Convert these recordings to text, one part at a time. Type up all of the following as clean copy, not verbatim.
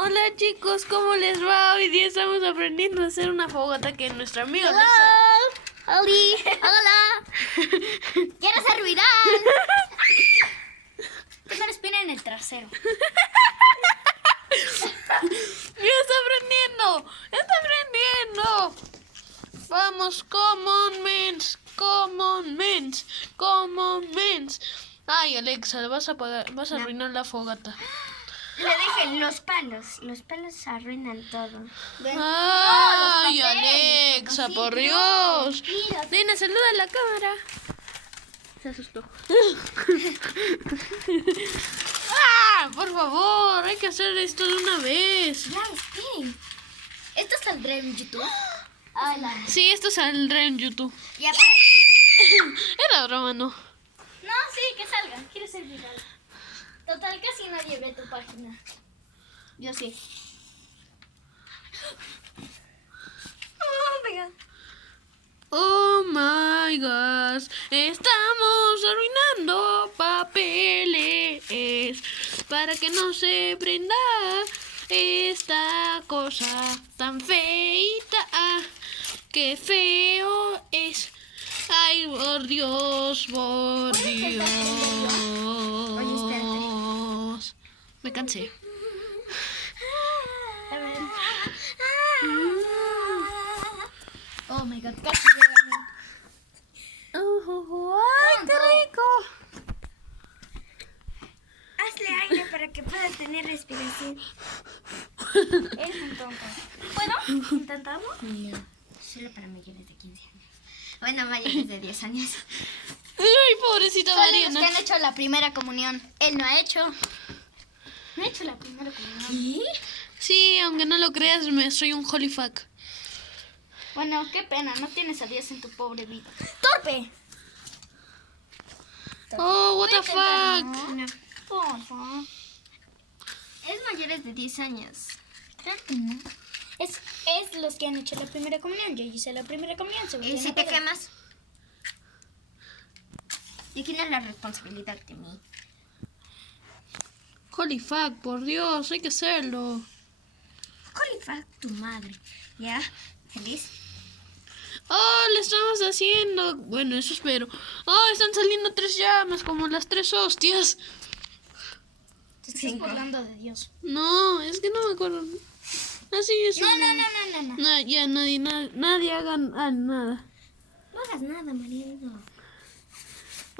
Hola chicos, ¿cómo les va? Hoy día estamos aprendiendo a hacer una fogata que nuestro amigo Hello. Oli, hola. ¿Quieres ser viral? Tengo la espina en el trasero. ¡Ya está aprendiendo! ¡Está aprendiendo! Vamos, common mens. Ay, Alexa, vas a arruinar la fogata. Le dije los palos arruinan todo. Ay, los papeles, Alexa, sí, por no, Dios. mira. Dina, saluda a la cámara. Se asustó. ¡Ah! Por favor, hay que hacer esto de una vez. Ya, esperen. ¿Esto saldrá en YouTube? Hola. Sí, esto saldrá en YouTube. Ya, Era broma, ¿no? no, sí, que salga. Quiero ser viral. Total, casi nadie ve tu página. Yo sí. Oh, my God. Oh my gosh, estamos arruinando papeles para que no se prenda esta cosa tan feita. Qué feo es. Ay, por Dios, por Dios. Me cansé. A ver. Oh my God, casi llega a mí. ¡Ay, qué rico! Hazle aire para que pueda tener respiración. Es un tonto. ¿Puedo? ¿Intentamos? No, solo para mayores de 15 años. Bueno, mayores de 10 años. ¡Ay, pobrecita Solo los Mariana! que han hecho la primera comunión. Él no ha hecho. No ha hecho la primera comunión. ¿Qué? Sí, aunque no lo creas, soy un holy fuck. Bueno, qué pena, no tienes a Dios en tu pobre vida. ¡Torpe! Oh, what the fuck. No. Porfa. Es mayores de 10 años. Claro que no. Es los que han hecho la primera comunión. Yo hice la primera comunión. ¿Y si te quemas? ¿Y quién es la responsabilidad de mí? Holy fuck, por Dios, hay que hacerlo. Holy fuck, tu madre. ¿Ya? ¿Feliz? Oh, lo estamos haciendo. Bueno, eso espero. Oh, están saliendo 3 llamas, como las 3 hostias. Te estás burlando de Dios. No, es que no me acuerdo. Así es. No. No, ya nadie haga nada. No hagas nada, Mariano.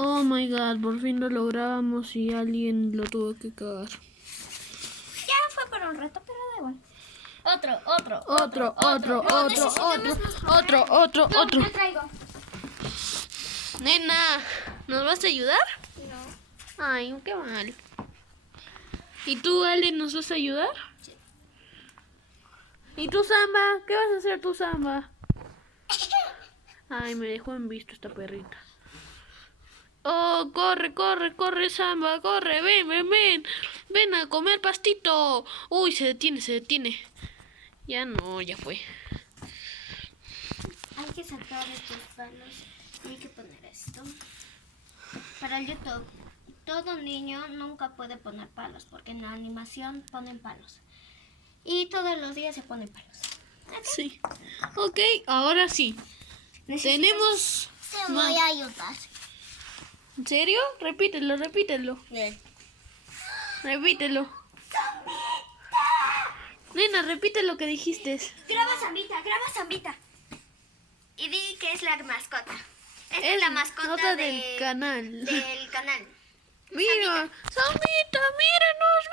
Oh my god, por fin lo logramos y alguien lo tuvo que cagar. Ya fue por un rato, pero da igual. Otro. Yo traigo. Nena, ¿nos vas a ayudar? No. Ay, qué mal. ¿Y tú, Ale, nos vas a ayudar? Sí. ¿Y tú, Samba? ¿Qué vas a hacer tú, Samba? Ay, me dejó en visto esta perrita. Oh, corre, Samba, corre, ven. Ven a comer pastito. Uy, se detiene. Ya no, ya fue. Hay que sacar estos palos y hay que poner esto. Para el YouTube, todo niño nunca puede poner palos porque en la animación ponen palos. Y todos los días se ponen palos. Sí. Ok, ahora sí. Tenemos... Te voy a ayudar. ¿En serio? Repítelo. Bien. Repítelo. Nena, repite lo que dijiste. Graba Zambita. Y di que es la mascota. Esta es la mascota del canal. Del canal. Mira, Zambita, míranos.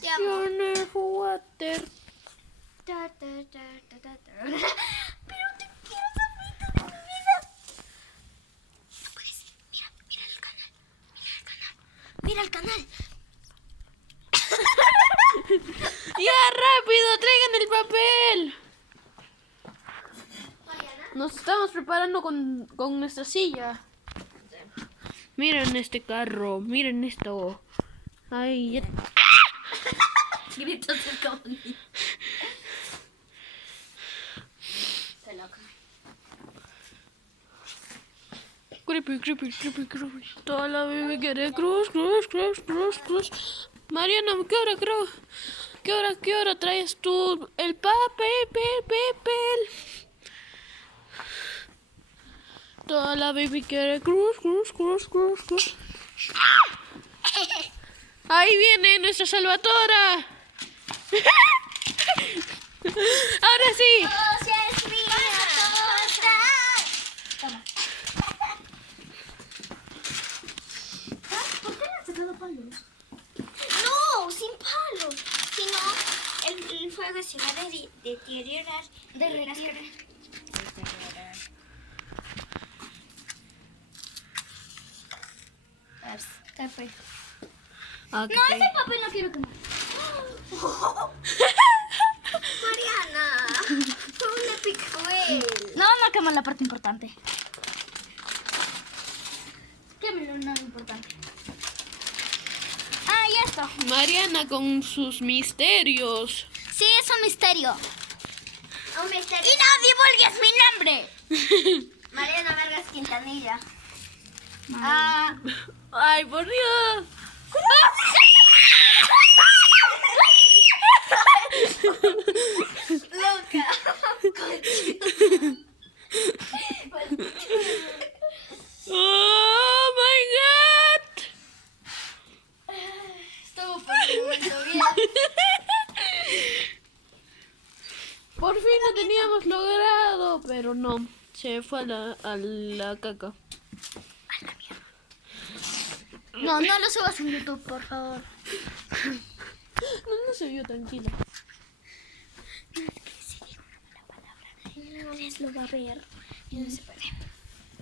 Te amo. Johnny Water. Pero te quiero, Zambita, de mi vida. No puedes. Mira el canal. Ya, rápido, traigan el papel. Mariana. Nos estamos preparando con nuestra silla. Miren este carro, miren esto. Ay, ya. Gritos como niño. Estoy loca. Creepy, creepy, creepy, creepy. Toda la baby quiere cruz, cruz, cruz, cruz, cruz. Mariana, ¿Qué hora traes tú el papel? Toda la baby quiere cruz, cruz, cruz, cruz, cruz. Ahí viene nuestra Salvadora. Ahora sí. Es mía. ¿Por qué le has sacado palos? No, sin palos. Si no, el fuego se va a deteriorar. Okay. No, ese papel no quiero quemar. Mariana, fue un epic fail. No quemó la parte importante. Quémelo, no lo importante. Ah, ya está. Mariana con sus misterios. Sí, es un misterio. Un misterio. Y no divulgues mi nombre. Mariana Vargas Quintanilla. Ay, por Dios. Loca. Oh my God. Estuvo por un momento bien. Por fin lo teníamos logrado, pero no, se fue a la caca. No lo subas en YouTube, por favor. No se vio tranquila. No lo va a ver. No se puede.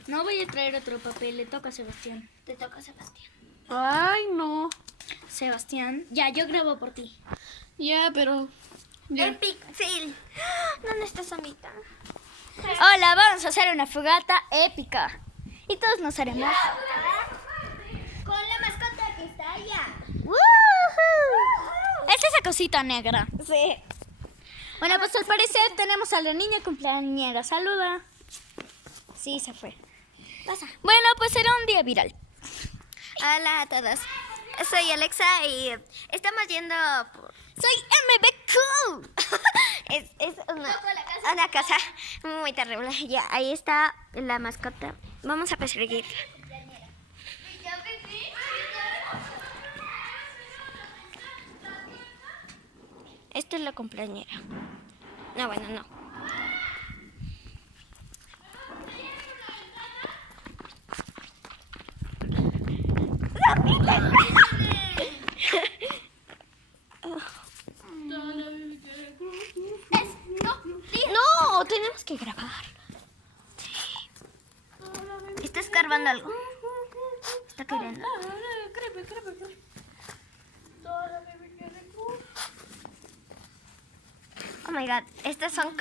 No voy a traer otro papel, le toca a Sebastián. Te toca a Sebastián. Ay, no. Sebastián, ya, yo grabo por ti. Ya, pero... ya. Epic fail. ¿Dónde está Samita? Hola, vamos a hacer una fogata épica. Y todos nos haremos. Con la mascota que está allá. Es esa cosita negra. Sí. Bueno, pues al parecer tenemos a la niña cumpleañera. Saluda. Sí, se fue. Pasa. Bueno, pues será un día viral. Hola a todos. Soy Alexa y estamos yendo por... ¡Soy MBQ! es una cosa muy terrible. Ya, ahí está la mascota. Vamos a perseguir. Esta es la cumpleañera. No, bueno, no. No, tenemos que grabar. Sí. ¿Está escarbando algo? ¿Está queriendo? Oh my God, estas son